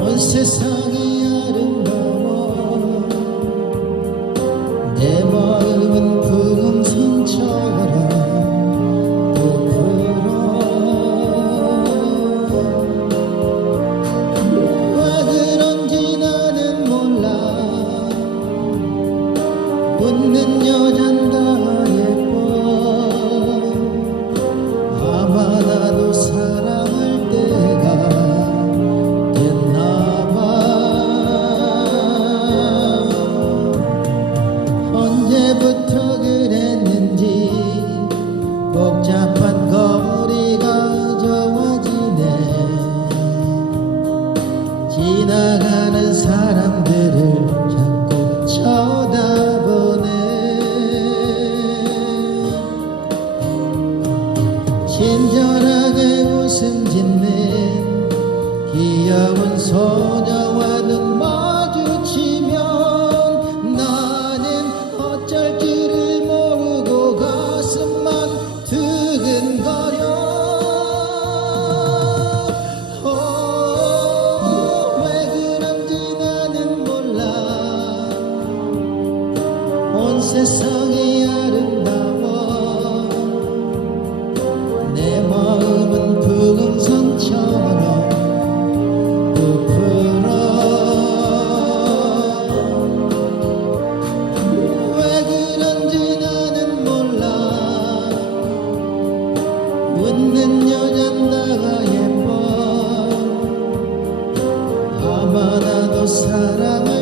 온 세상이 지나가는 사람들을 자꾸 쳐다보네. 친절하게 웃음 짓는 귀여운 소녀. 없는 여잔다 예뻐. 아마 나도 사랑을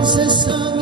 incessante.